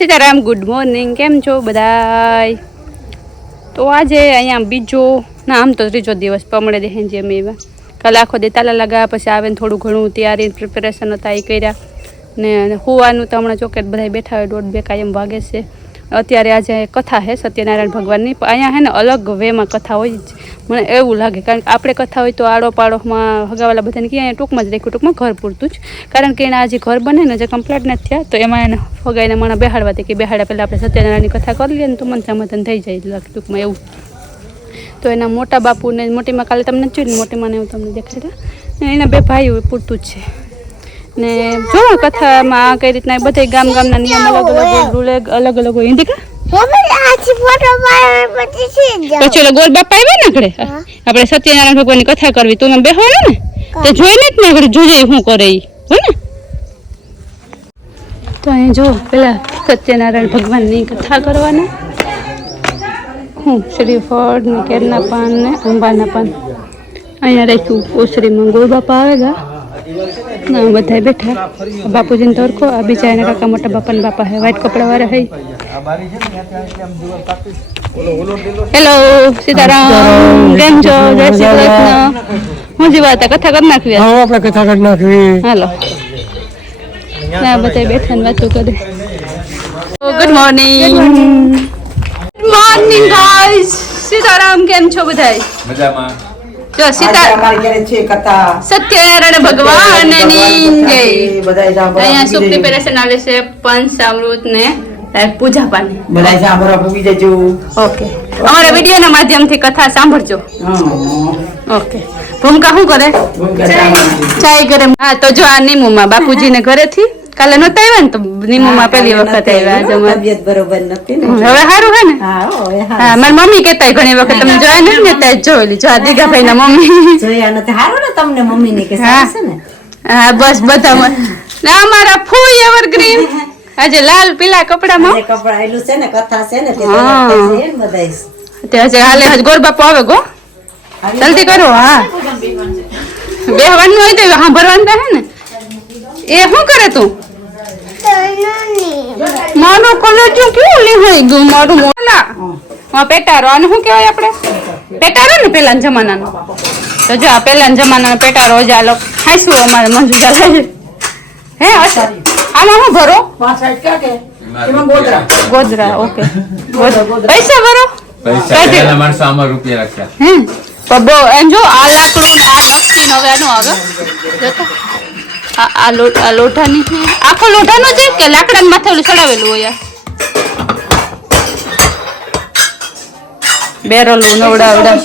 Sitaram, good morning. કેમ છો બધાય? તો આજે અહીંયા બીજો ના આમ તો ત્રીજો દિવસ પમડે દે જે અમે એવા કાલે આખો દે તાલા લગાવ્યા, પછી આવે ને થોડું ઘણું તૈયારી પ્રિપેરેશન હતા એ કર્યા ને હોવાનું તો હમણાં ચોકેટ બધા બેઠા હોય 1:30 કાયમ વાગે છે. અત્યારે આજે કથા છે સત્યનારાયણ ભગવાનની. અહીંયા છે ને અલગ વેમાં કથા હોય જ મને એવું લાગે, કારણ કે આપણે કથા હોય તો આડો પાડોમાં હગાવાલા બધાને ક્યાંય ટૂંકમાં જ રાખ્યું, ટૂંકમાં ઘર પૂરતું જ, કારણ કે એના જે ઘર બને ને જે કમ્પ્લીટ નથી થયા તો એમાં એને ફગાઈને મને બેહાડવા દે કે બેહાડ્યા પહેલાં આપણે સત્યનારાયણની કથા કરી લઈએ ને તો મન સમાધાન થઈ જાય ટૂંકમાં એવું. તો એના મોટા બાપુને મોટીમાં કાલે તમને જોયું ને મોટીમાં એવું તમને દેખાડ્યા, એના 2 ભાઈઓ પૂરતું જ છે. ને જો કથામાં કઈ રીતના બધા ગામના નિયમ અલગ અલગ રૂલ અલગ અલગ હોય. હિન્દી કા પછી ઓલો ગોર બાપા આવ્યા ને આગળ આપણે સત્યનારાયણ ભગવાનની કથા કરવી તો એમાં બેહવાનું ને તો જોઈને જ ને આગળ જોજે શું કરે એ હોય ને. તો અહીં જો પેલા સત્યનારાયણ ભગવાનની કથા કરવાના હું શ્રીફળ ને કેરના પાન ને આંબાના પાન અહીંયા રાખ્યું. ઓસરીમાં ગોર બાપા આવેલા ના બધા બેઠા. બાપુજીને તરખો આ બીજા એના કાકા મોટા બાપાના બાપા હે વ્હાઈટ કપડા વાળા હે. હેલો સીતારામ, કેમ છો? જય શ્રી કૃષ્ણ. હું જી વાત કથા કરી નાખવી આપણે કથા કરી નાખવી. હાલો ના બધા બેઠા ને વાતો કરે. Good morning. Good morning guys. Sitaram, કેમ છો બધાય? મજામાં. જો સત્યનારાયણ ભગવાનની જય. અહીંયા શું પ્રિપેરેશન આવે છે? પંચામૃત ને પૂજા પાની ઓકે. અમારા વિડીયો ના માધ્યમથી કથા સાંભળજો. ઓકે. ભૂમિકા શું કરે? ચાય કરે. હા તો જો આ નીમુમાં બાપુજી ને ઘરેથી કાલે નતા આવ્યા ને તો નીમુમાં પહેલી વખત આવ્યા. તબિયત બરોબર નથી ને હવે સારું હે ને? હા મારી મમ્મી કહેતા ઘણી વખત તમે જોયા નથી ને ત્યાં જોયેલી. જો આ દીગાભાઈ ના મમ્મી જોયા નથી. સારું ને તમને મમ્મી ને કે છે ને? હા બસ બધા અમારા ફૂલ એવરગ્રીન આજે લાલ પીલા કપડામાં કપડા આયલું છે ને કથા છે ને તે બધા હાલે હજ ગોર બાપુ આવે ગો જલ્દી કરો. હા બેહવાનું હોય તો સાંભળવાનું હે ને. એ શું કરે તું? મારો કલેજો કેવું લીવાઈ ગયું મારું મોલા પેટારો. આને શું કહેવાય આપણે? પેટારો ને પેલાના જમાનાનો. તો જો આ પેલાના જમાનાનો પેટારો જ આ લોકો હાંસવું અમારે મંજુદા લાગે હે. આમાં શું ભરો? ગોદરા. ઓકે પૈસા ભરો. એમ જો આ લાકડું આ નકટી હવે આનું આવે આ લોઢાની આખો લોઢાનો છે કે લાકડા માથે ઓલું ચડાવેલું હોય? બેરલું નવડાવડા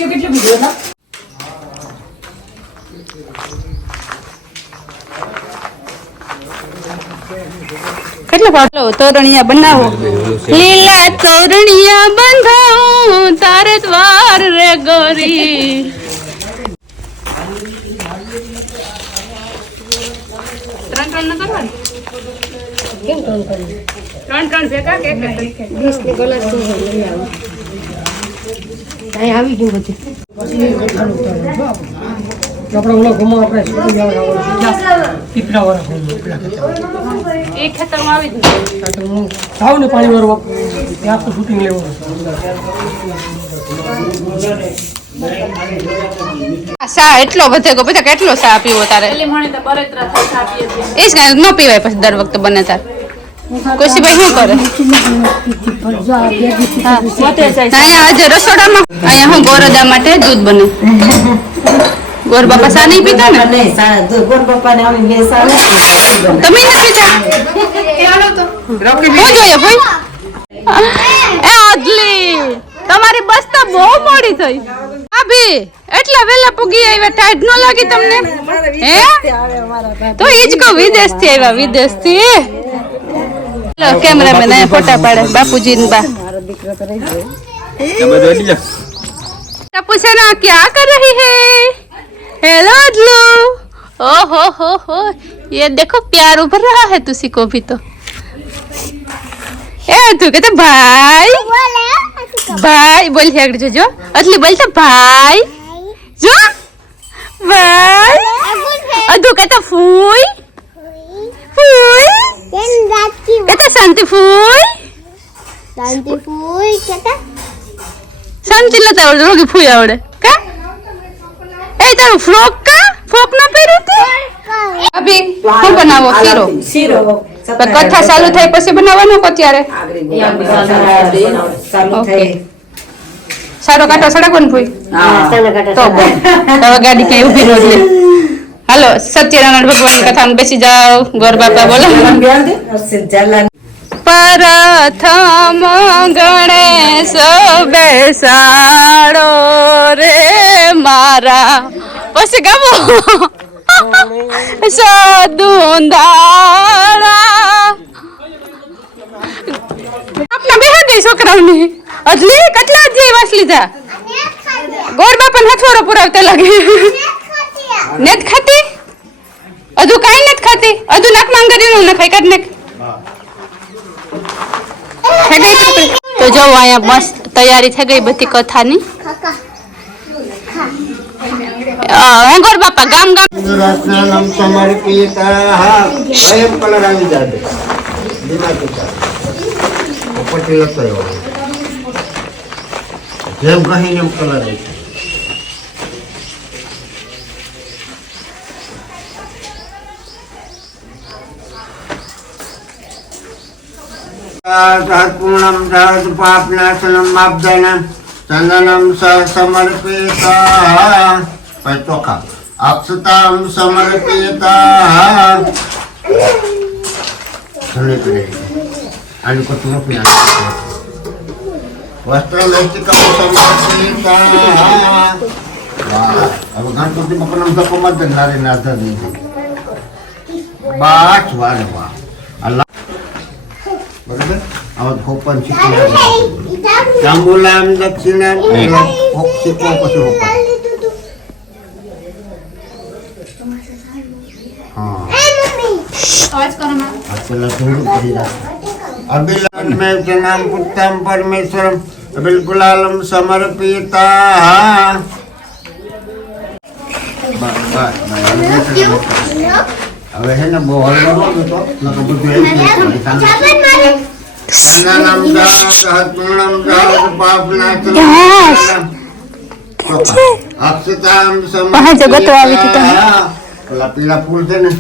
કેટલા પાટલો તોરણિયા બનાવો. લીલા તોરણિયા બંધાવો તારે દ્વાર રે ગોરી. ત્રણ ન કરવાનું? કેમ ત્રણ ભેગા કે 20 ને ગલાસ તો લઈ આવો. અહીં આવી ગયું બધું. આપણે ઓલો ઘુમો આપણે પીપળા વાળા એ ખેતરમાં આવી જ હું થાવ ને પાણી વાળવા ત્યાં તો શૂટિંગ લેવું. સા એટલો બધે બધા કેટલો સા પીવો તારે? એ જ ન પીવાય પછી દર વખતે બને તાર. કોશીભાઈ શું કરે? અહીંયા આજે રસોડામાં અહીંયા હું ગોરદા માટે દૂધ બને. ગોર બાપા સા નહીં પીતા ને? ગોર બાપા ને તમે નથી પીતા? હું જોઈએ ભાઈ એ અદલી તમારી બસ તો બહુ મોડી થઈ. ભાભી એટલા વેલા પૂગી આવ્યા, ટાઈટ ન લાગી તમને? હે તો એ જ કહું વિદેશ થી આવ્યા, વિદેશ થી. કેમેરામેન અહીંયા ફોટા પાડે બાપુજી ને બા. પૂછે ના ક્યાં કર રહી હે? हेलो अदलू. ओहो हो ये देखो प्यार उभर रहा है तुसी को भी तो. ए तू कहते भाई भाई बोल આગળ જોજો. અદલી બોલતા ભાઈ જો ભાઈ. અદુ કહેતા ફૂઈ ફૂઈ કહેતા શાંતિ ફૂઈ. શાંતિ ફૂઈ કેતા શાંતિ લતા આવડે રોગી ફૂઈ આવડે કા એ તારું ફ્રોક ન પહેર્યું તે અભી શું બનાવો શીરો કથા ચાલુ થાય પછી બનાવવાનો કો ત્યારે ઓકે સારો કાંટો સડકવાનું ફૂઈ તો હવે ગાડી કઈ ઊભી નો લે હાલો સત્યનારાયણ ભગવાન કથામાં બેસી જાઓ ગોર બાપા બોલો પ્રથમ ગણેશ બેસાડો રે મારા પછી ગામો સદુંદાળા આપના બે દે છોકરાઓને અજલી કેટલા અધ્યાય વાંચ લીધા ગોર બાપાને હથવારો પુરાવતા લાગે નેત ખાતી અધુ કાઈ નથી ખાતી અધુ નાક માંગરીનું ન ખાઈ કાઢ નાખ તો જો અહીંયા મસ્ત તૈયારી થઈ ગઈ બધી કથાની ગોર બાપા ગામ ગામ નામ સમર્પિતા સ્વયં કલર આવી જાય પછી લખતો જેમ કહીને એમ કલર આવી પૂર્ણમ સહજ પાપનાશનમ આપદાનમ ચંદનમ સમર્પિતા ચોખા અક્ષતામ સમર્પિતા અને કતું વસ્ત્ર નૈતિકમ સમર્પિતા હવે ગણપતિ બાપાનો ધક્કો મત નારી નાથા દીધી બાસ વારે વાહ બરાબર આવા હોપન શીખી તાંબુલામ દક્ષિણામ હોપ શીખો પછી હોપન हाँ अभिलान में जनाम पुत्रम परमेश्वरम बिल्कुलालम समर्पिता હવે હે ને બહુ હળવો તો નકો બધું નામ દાન પૂર્ણમ દાન પાપનાશનમ અક્ષતામ સમર્પિતા પેલા પીલા ફૂલ છે ને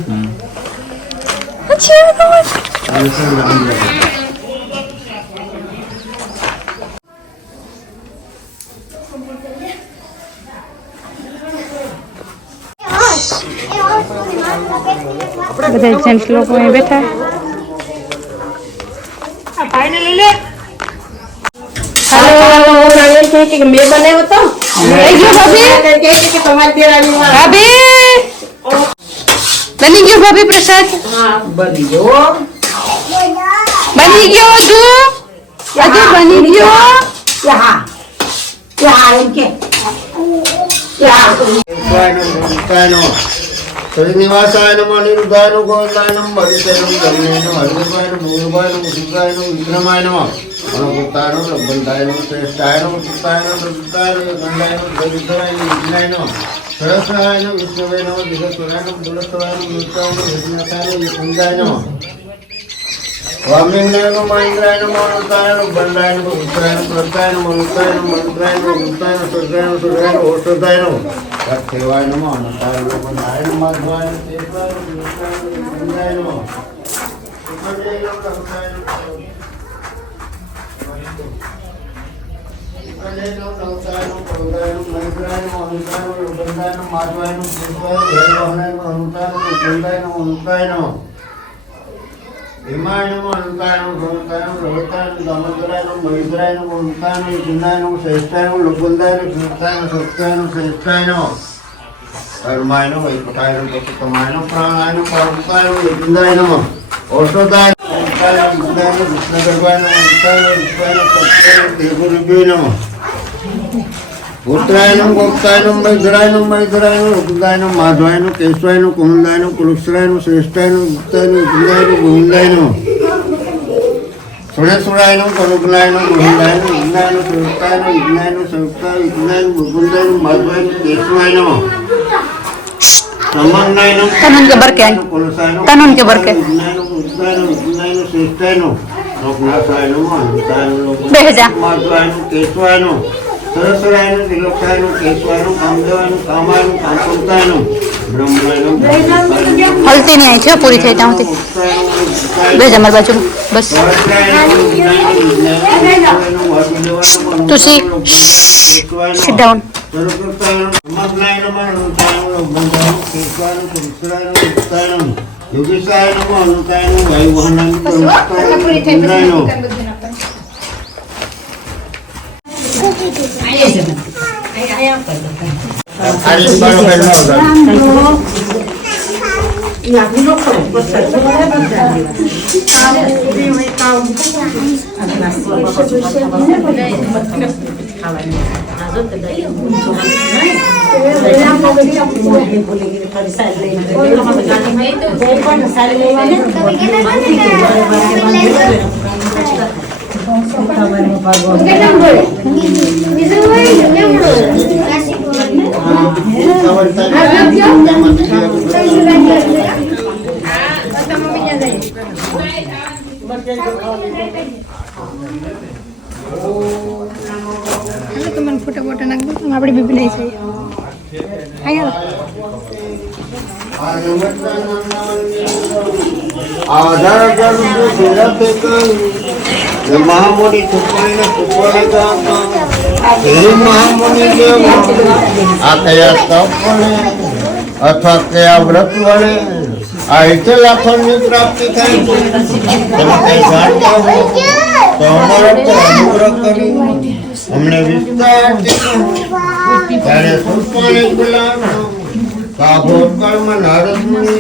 બધા જેન્ટ્સ લોકો અહીં બેઠા મેં બનાવ્યો તો બની ગયો ભાભી પ્રસાદ બની ગયો બની ગયો અજુ બની ગયો એમ કે શ્રીનિવાસાય નમઃ નિરુદ્ધાય નમઃ ગોવિંદાય નમઃ હરિતાય નમઃ ધર્મેય નમઃ હરિભાય નમઃ ભૂલભાય નમઃ સુધાય નમઃ વિક્રમાય નમઃ અનુભૂતાય નમઃ લંબંધાય નમઃ શ્રેષ્ઠાય નમઃ સુતાય નમઃ સદુતાય નમઃ ગંધાય નમઃ ગવિધરાય નમઃ વિઘ્નાય નમઃ સરસ્વરાય નમઃ વિષ્ણવે નમઃ દિગસ્વરાય નમઃ દુલસ્વરાય નમઃ નિત્યાય નમઃ વિઘ્નાય નમઃ વિકુંજાય નમઃ વામિંદ્રાય નમઃ મહેન્દ્રાય નમઃ અનુતાય નમઃ બંધાય નમઃ ઉત્તરાય નમઃ પ્રતાય નમઃ અનુતાય નમઃ મંત્રાય નમઃ ગુપ્તાય નમઃ સર્ગાય નમઃ સર્ગાય નમઃ ઔષધાય નમઃ સેવાય નમઃ અનુતાય નમઃ બંધાય નમઃ માધવાય નમઃ તેજવાય નમઃ વિષ્ણાય નમઃ વિકુંજાય નમઃ સુખદેય નમઃ લંકાય નમઃ ઉત્તરાયણમ ગોપતાયણમ વૈધરાયણમ વૈધરાયણમ ઋતુદાયણમ માધવાયણમ કેશવાયણમ કુંદાયણમ કુલુક્ષરાયણમ શ્રેષ્ઠાયણમ ગુપ્તાયણમ વિજ્ઞાયણમ ગોવિંદાયણમ સુરેશ્વરાયણમ કનુગ્નાયણમ ગોવિંદાયણમ વિજ્ઞાયણમ સંયુક્તાયણમ વિજ્ઞાયણમ સંયુક્તાય વિજ્ઞાયણમ મુકુંદાયણમ માધવાયણમ કેશવાયણમ સમન્વયણમ તનન કે બરકે કુલસાયણમ તનન કે બરકે વિજ્ઞાયણમ ઉત્તાયણમ વિજ્ઞાયણમ શ્રેષ્ઠાયણમ લોકનાથાય નમઃ અનંતાય નમઃ બેહજા. માધવાયનું કેશવાયનું સરસરાયનું ત્રિલોકાયનું કેશવાયનું કામદેવાયનું કામાયનું કામપંતાયનું બ્રહ્માયનું હલતી નહીં આવી છે પૂરી થઈ ત્યાં સુધી બેજા મારી બાજુ બસ તુસી sit down. તમને ફોટો ફોટો નાખ દો આપણે બીબી નહીં થઈ મહામુનિ મહામુનિ આ કયા તપ વડે અથવા કયા વ્રત વડે આ એટલે લાખોની પ્રાપ્તિ થાય છે તમે કઈ જાણતા હો તો અમારા પર અનુગ્રહ કરી અમને વિસ્તારથી ત્યારે સુપાણી બોલાવો આ ભૂતકાળમાં નારદ મુનિ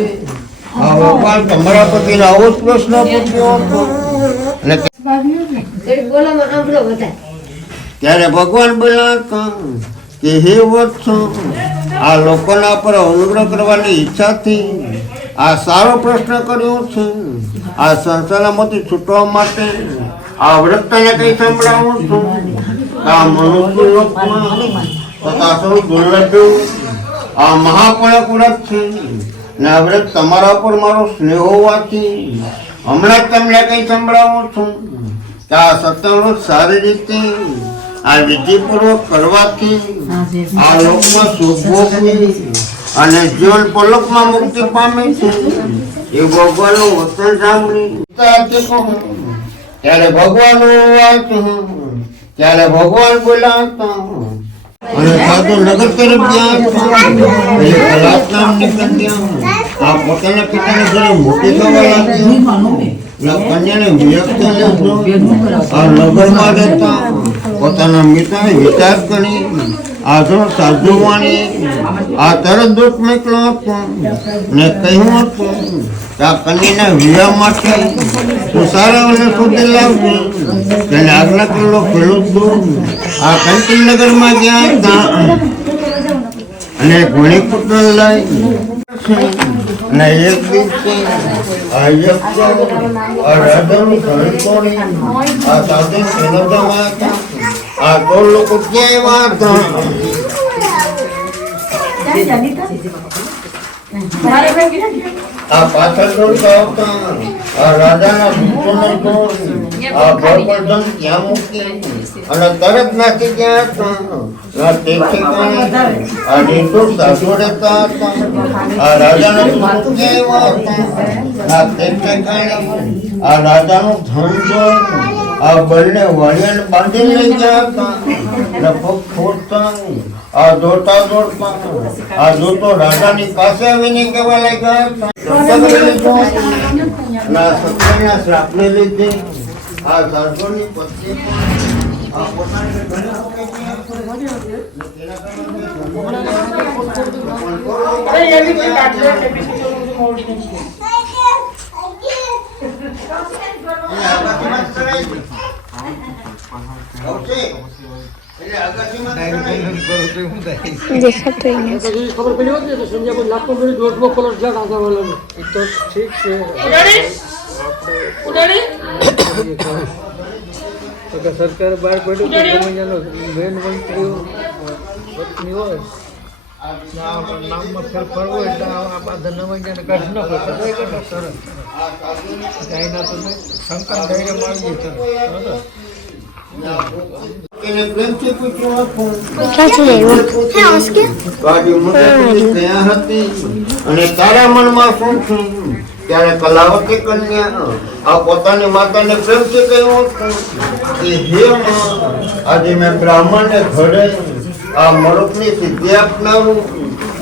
આ ભગવાન તમારા પતિને આવો જ પ્રશ્ન પૂછ્યો હતો અને ત્યારે ભગવાન બોલ્યા કે હે વત્સો આ લોકોના પર અનુગ્રહ કરવાની ઈચ્છાથી આ સારો પ્રશ્ન કર્યો છે આ સંસારમાંથી છૂટવા માટે આ વ્રત તને કઈ સંભળાવું છું આ મનુષ્ય લોકમાં તથા સૌ દુર્લભ આ મહાપણક વ્રત છે ને આ વ્રત તમારા પર મારો સ્નેહ હોવાથી હમણાં જ તમને કઈ સંભળાવું છું કે આ સત્યવ્રત સારી રીતે આ વિધિપૂર્વક કરવાથી આ લોકમાં સુખ ભોગવી અને જીવન પલકમાં મુક્તિ પામે છે એ ભગવાનનું વચન સાંભળી ત્યારે ભગવાન બોલ્યા હતા અને સાધુ નગર તરફ ગયા કલાક નામની કન્યા આ પોતાના પિતાને ઘરે મોટી થવા લાગી કન્યાને વ્યક્ત આ નગરમાં રહેતા પોતાના મિત્રને વિચાર કરી આજો સાધુવાણી આ તરત દૂત મોકલ્યો હતો ને કહ્યું હતું કે આ કન્યાના વિવાહ માટે તું સારા અને શોધી લાવજે તેને આજ્ઞા કરેલો પેલું દૂત આ કંચનનગરમાં ગયા હતા અને ઘણી પુત્ર લઈ અને એક દિવસે આ યજ્ઞ આ રાજાનું ધન તોડી આ સાધુ સેનામાં હતા આ તો લોકો ક્યાં હતા આ પાછળ દોડતા હતા આ રાજાના દૂતોને તોડી આ ભરપરધન ક્યાં મૂકી અને તરત નાખી ગયા હતા આ તે ઠેકાણે આ નિર્દોષ સાધુ રહેતા હતા આ રાજાના દૂતો ક્યાં હતા આ તે ઠેકાણે આ રાજાનું ધન જોઈ આ બંને વાડિયાને બાંધી લઈ ગયા હતા અને પગ ફોડતા આ દોડતા આ દૂતો રાજાની પાસે આવીને કહેવા લાગ્યા હતા સત્યના શ્રાપને લીધે આ સાધુની પત્ની આ પોતાને સરકાર બહાર પડ્યું મેન મંત્રીઓ પત્ની હોય નામમાં ફેરફાર હોય એટલે આ બધા નવાઈને કાઢી નાખો તો કઈ કરતા સરસ ગાયના તો શંકર ધૈર્યમાં આવી જાય એને પ્રેમથી પૂછ્યું આખું. ગાડી મોટી ત્યાં હતી અને તારા મનમાં શું થયું? ત્યારે કલાવતી કન્યા આ પોતાની માતાને પ્રેમથી કહ્યું કે હે માં, આજે મેં બ્રાહ્મણને ઘરે આ મરુકની સિદ્ધિ આપનારું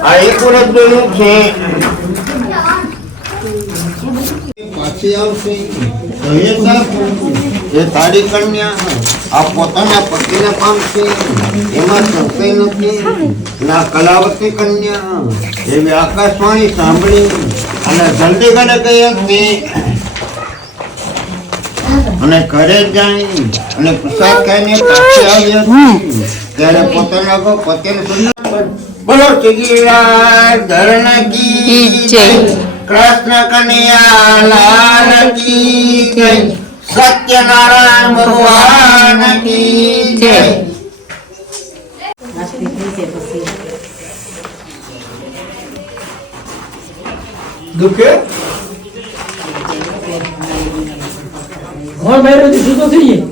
આ એક વર્ષ જોયું છે. પાછી આવશે તો એ સાચું. એ તારી કન્યા આ પોતાના પતિને પામશે એમાં સંશય નથી. ના કલાવતી કન્યા એવી આકાશવાણી સાંભળી અને જલ્દી ઘરે ગઈ હતી અને ઘરે જઈ અને પ્રસાદ ખાઈને પાછી આવી હતી. ત્યારે પોતાના પતિને બોલો શ્રીરાજ ધરણ કી જય, કૃષ્ણ કનૈયા લાલ કી જય, સત્યનારાયણ ભગવાન કી જય. દુખે ઘર બહાર જુદો થઈ જાય.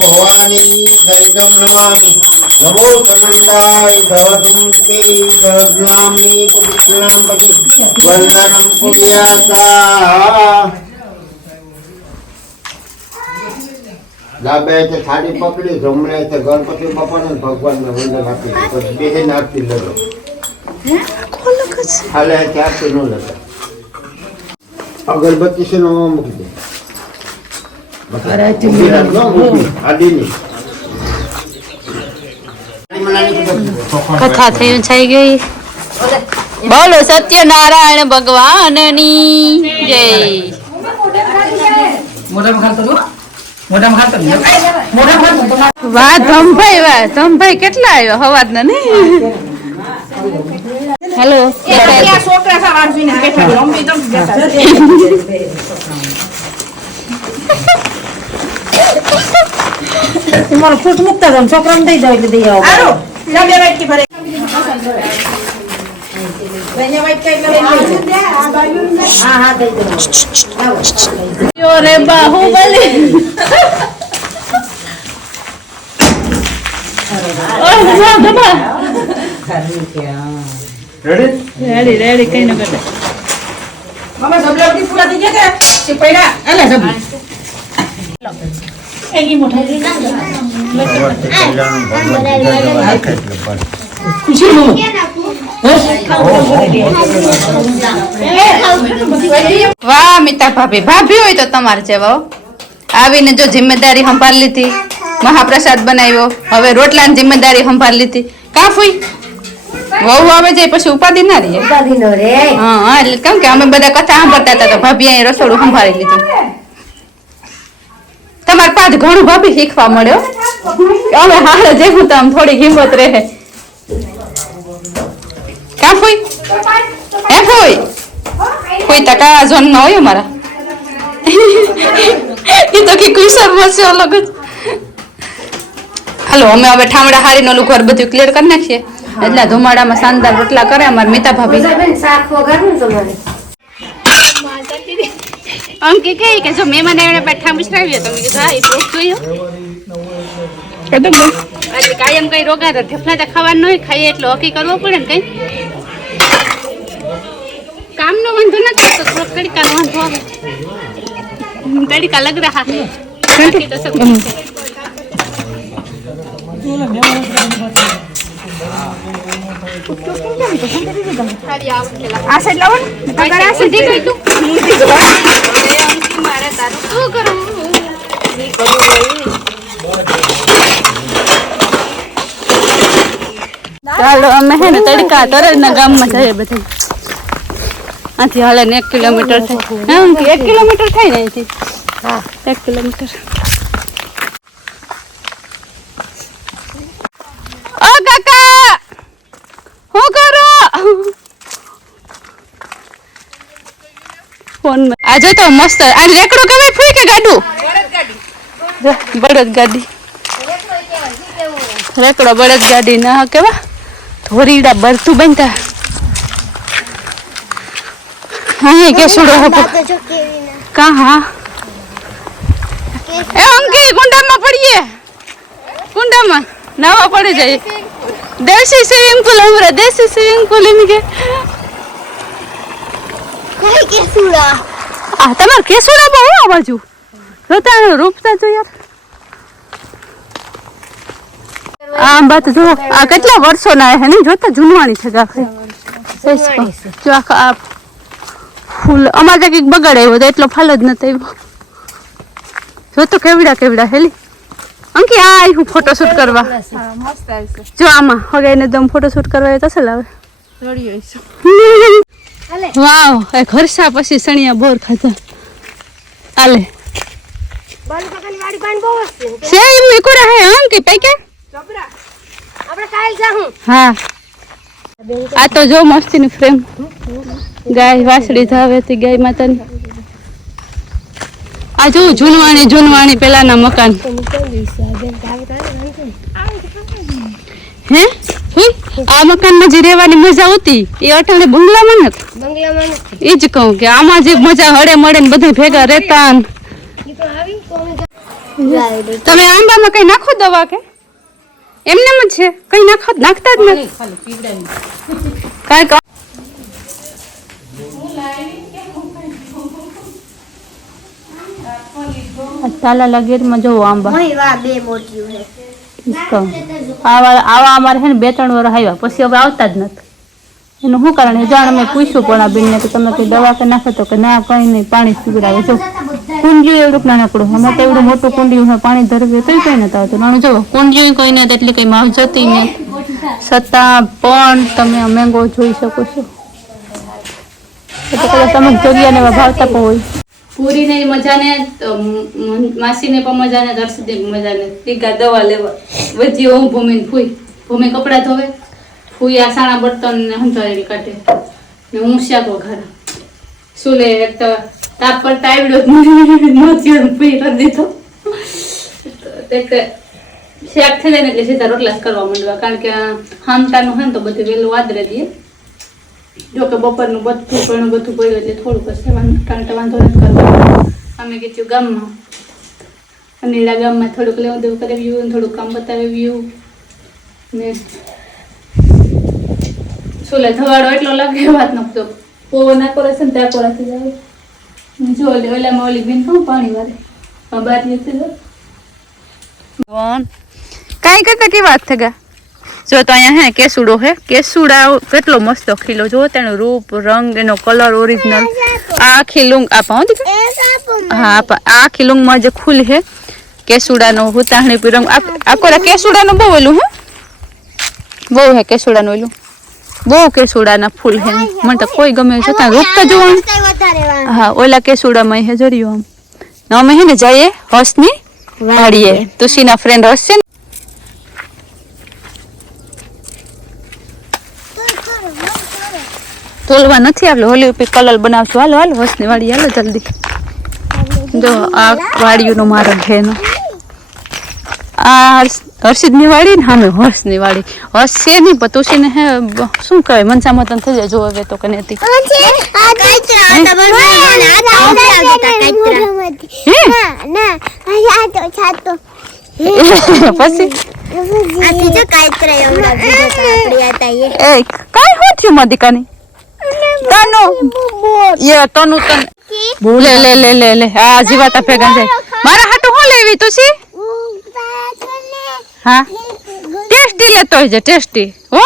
ભવાની દૈતમ નમામિ નમો સમંદાય ધવતુમતે ધવનામની પુત્રામ પતિ વંદનમ પુણ્યાસા. ડાબે છે થાળી પકડી, જમણે છે ગણપતિ બાપાને ભગવાનને વંદન આપી પછી બે નાખી લેલો. હાલે ત્યારથી ન લેતા. અગરબત્તી છે નો મૂકી દે. આદિની કથા થઈ થઈ ગઈ. બોલો સત્યનારાયણ ભગવાનની જય. વાહ ધમભાઈ કેટલા આવ્યો હવારના ને. હેલો છોકરા સવાર સુઈને બેઠા રમવી તો તમારો ફૂટ મુકતા જાવ છોકરાને દઈ દો એટલે દઈ આવો. આરો લા બે વાટકી ભરે બેને વાટકી એટલે હા હા દઈ દો. યો રે બાહુબલી. રેડી રેડી કઈ ન કરે. મમ્મી સબલાવતી પૂરા થઈ ગયા કે પૈડા અલે સબ એકી મોઠાઈ ના ખુશી નો વાહ મિતા ભાભી ભાભી હોય તો તમારે જેવા આવીને જો જિમ્મેદારી સંભાળ લીધી, મહાપ્રસાદ બનાવ્યો, હવે રોટલાની જિમ્મેદારી સંભાળ લીધી. કાફી વહુ આવે જાય પછી ઉપાધિ ના રહીએ. હા એટલે કેમ કે અમે બધા કથા સાંભળતા હતા તો ભાભી અહીં રસોડું સંભાળી લીધું. તમારે પાંચ ઘણું ભાભી શીખવા મળ્યો. અમે હારે જેવું તો આમ થોડી હિંમત રહે. કા ફોઈ હે ફોઈ કોઈ ટકા ઝોન ના હોય અમારા. એ તો કે કિશોર મળશે અલગ જ. હાલો અમે હવે ઠામડા હારીનો ઓલું ઘર બધું ક્લિયર કરી નાખીએ એટલે ધુમાડામાં શાનદાર રોટલા કરે અમાર મિતા ભાભી. આમ કે જો મહેમાન આવીને બેઠા મુશ્રાવીએ તો મેં કીધું હા એ પ્રૂફ જોયો. એટલે કાયમ કઈ રોગા તો ઢેફલા તો ખાવાનું હોય, ખાઈએ એટલે હકી કરવો પડે ને કઈ કામનો વાંધો નથી તો થોડોક તડકાનો વાંધો આવે. તડકા લગ રહા બાકી તો સબ આ સાઈડ લાવો ને આ સીધી ગઈ તું મારે તારું શું કરવું નહીં કરવું. ચાલો અમે હે ને તડકા તરજના ગામમાં જઈએ બધા. આથી હાલે ને 1 કિલોમીટર થાય. એમ કે 1 કિલોમીટર થાય ને અહીંથી. હા 1 કિલોમીટર. ઓ કાકા હું કરો ફોન માં આજે તો મસ્ત આ રેકડો કમે ફૂઈ કે ગાડું બળદ ગાડી રેકડો બળદ ગાડી ના કેવા ધોરીડા બરતું બનતા હા કે સુડો કા હા એ અંકી કુંડામાં પડીએ કુંડામાં નાવા પડી જાય દેશી સ્વિમિંગ પૂલ हमरा देसी स्विमिंग पूल इनके કઈ કેસુડા આ તમાર કેસુડા બહુ આ બાજુ જોતા રૂપતા જો યાર આ બાત જો આ કેટલા વર્ષો ના હે નહીં જોતા જૂનવાણી છે ગાખે જો આ ફૂલ અમારે કઈક બગાડ આવ્યો તો એટલો ફાલ જ નતો આવ્યો જો તો કેવડા કેવડા હેલી અંકી આ આવ્યું ફોટોશૂટ કરવા જો આમાં હવે એને દમ ફોટોશૂટ કરવા તો અસલ આવે વાવ એ ખરસા પછી સણિયા બોર ખાતા આલે બાલુ કાકાની વાડી પાણી બહુ હશે સે એમ નીકળે હે અંકી પૈકે જબરા આપણે કાલ જાહું હા આ તો જો મસ્તીની ફ્રેમ ગાય વાસળી ધાવેથી ગાય માતાની આ જો જૂનવાણી પેલાના મકાન હે આ મકાનમાં જે રહેવાની મજા હોતી એ અટાણે બંગલામાં ને એ જ કહું કે આમાં જે મજા હળે મળે ને બધા ભેગા રહેતા તમે આંબામાં કઈ નાખો દવા કે એમને જ છે કઈ નાખતા જ નથી કાંઈ તાલા લગેરમાં જો આંબા વાહ બે મોટી હે આવા અમારે છે ને 2-3 વાર આવ્યા પછી હવે આવતા જ નથી એનું શું કારણ છે જાણ અમે પૂછ્યું પણ આ બેનને કે તમે કઈ દવા કે નાખો તો કે ના કઈ નહીં પાણી પીવડાવે જો કુંડિયું એવડું નાનકડું અમે તો એવડું મોટું કુંડિયું પાણી ધરવે તો કઈ નથી આવતું નાનું જો કુંડિયું કઈ નથી એટલી કઈ માવ જતી ને છતાં પણ તમે મેંગો જોઈ શકો છો એટલે કદાચ તમે જગ્યાને ભાવતા પણ હોય પૂરી ને મજા ને માસી ને પણ મજા ને દર્શિત ને મજા ને ટીકા દવા લેવા વચ્ચે હું ભૂમિ કપડા ધોવે ફૂઈ આ સાણા બર્તન ને હંધારેલી કાઢે ને હું શાક વઘારા સુલે એક તો તાપ પર ટાઈડો નોતી ફૂઈ કરી દીધો તે શાક થઈ જાય ને એટલે સીધા રોટલા કરવા માંડવા કારણ કે હામટાનું હોય ને તો બધું વહેલું વાદરે દઈએ જો કે બપોરનું બધું પડ્યું એટલે થોડુંક સેવાનું કારણ વાંધો નથી કરવાનું અમે કીધું ગામમાં અનિલા ગામમાં થોડુંક લેવું દેવું કરાવ્યું થોડુંક કામ બતાવ્યું ને સોલે ધવાડો એટલો લાગે વાત નતો પોવો ના કરે છે ને ત્યાં કોરાથી જાય જો ઓલામાં ઓલી બેન કહું પાણી વારે બહાર જતી કાંઈ કરતા કેવી વાત થઈ ગયા જો તો અહીંયા હે કેસુડો હે કેસુડા કેટલો મસ્ત ખીલો જો તેનો રૂપ રંગ એનો કલર ઓરિજિનલ આ ખીલુંગ આપા હો દીકરા હા આપા આ ખીલુંગમાં જે ખુલ હે કેસુડાનો હુતાહણી રંગ આકોરા કેસુડાનો બહુ ઓલું હે બહુ હે કેસુડાનો ઓલું બહુ કેસુડાના ફૂલ હે મને તો કોઈ ગમે જોતા રૂપ તો જોવાનું હા ઓલા કેસુડામાં હે જડ્યું આમ અમે હે ને જઈએ હસની વાડીએ તુસીના ફ્રેન્ડ હસ છે તોલવા નથી આપણે હોલી ઉપર કલર બનાવશું હાલો હસની વાડી હાલો જલ્દી જો આ વાડીઓનો મારો છે એનો આ હર્ષિદની વાડી ને સામે હર્ષની વાડી હર્ષ છે નહીં પણ તુસીને હે શું કહેવાય મનસામાં તને થઈ જાય જો હવે તો કને હતી પછી મદિકાની તનુ યે તનુ બોલે લે આ જીવાતા ભેગા જાય મારા હાટુ હું લેવી તુસી હા ટેસ્ટી લેતો હોય છે ટેસ્ટી હો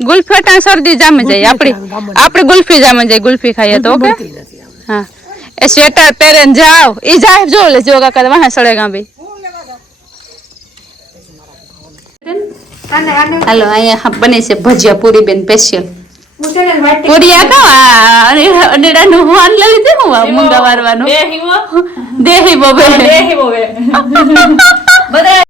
ગુલ્ફી અટાણ શરદી જામે જાય આપણી ગુલ્ફી જામે જાય ગુલ્ફી ખાઈએ તો ઓકે હા એ સ્વેટર પહેરીને જાવ ઈ જાય જો લે જો કાકા વાહ સળેગા ભાઈ હાલો અહીંયા બને છે ભજીયા પૂરી બેન સ્પેશિયલ પૂરી આ કા અનેડાનું હોન લઈ લીધે હું મંગળવારવાનું દેહી બોબે બધા